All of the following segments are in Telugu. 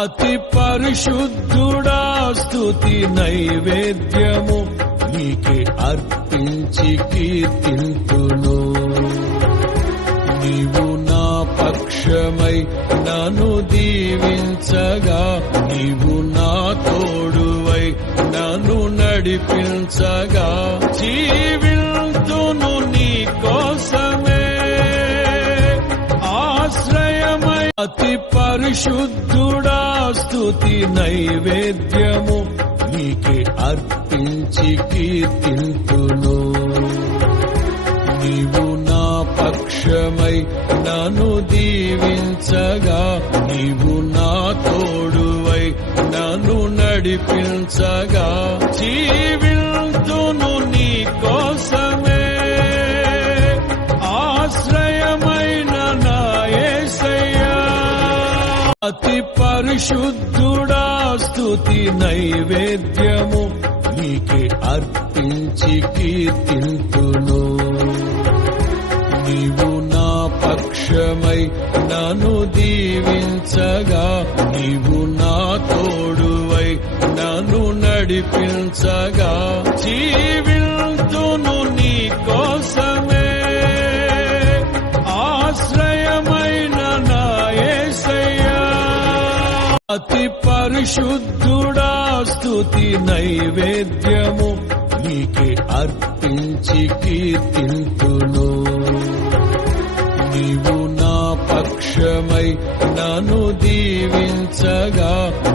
అతి పరిశుద్ధుడా స్తుతి నైవేద్యము నీకే అర్పించి కీర్తింతును. నీవు నా పక్షమై నన్ను దీవించగా, నీవు నా తోడువై నన్ను నడిపించగా, జీవింతును నీ కోసమే ఆశ్రయమై. అతి పరిశుద్ధుడా స్తుతి నైవేద్యము నీకే అర్పించి కీర్తింతును. నీవు నా పక్షమై నన్ను దీవించగా, నీవు నా తోడువై నన్ను నడిపించగా, జీవింతును నీ కోసమే ఆశ్రయమైన నా యేసయ్యా. అతి పరిశుద్ధుడా స్తుతి నైవేద్యము నీకే అర్పించి కీర్తింతును. నీవు నా పక్షమై నన్ను దీవించగా, నీవు నా తోడువై నన్ను నడిపించగా, జీవింతును నీ కోసమే ఆశ్రయమైన నా యేసయ్యా. అతి పరిశుద్ధుడా స్తుతి నైవేద్యము నీకే అర్పించి కీర్తింతును. నీవు నా పక్షమై నన్ను దీవించగా,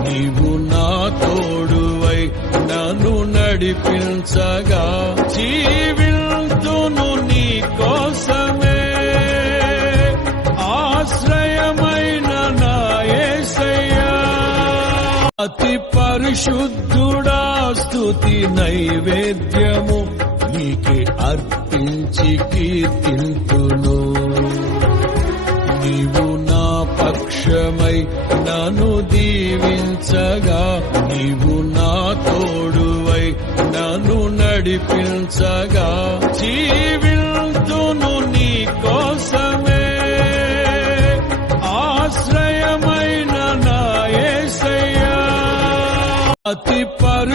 నీవు నా తోడువై నన్ను నడిపించగా, జీవింతును నీ కోసమే ఆశ్రయమైన నా యేసయ్యా. అతి పరిశుద్ధుడా స్తుతి నైవేద్యము నీకే అర్పించి కీర్తింతును. నీవు నా పక్షమై నన్ను దీవించగా, నీవు నా తోడువై నన్ను నడిపించగా, జీవింతును నీ కోసమే ఆశ్రయమైన నా యేసయ్యా. అతి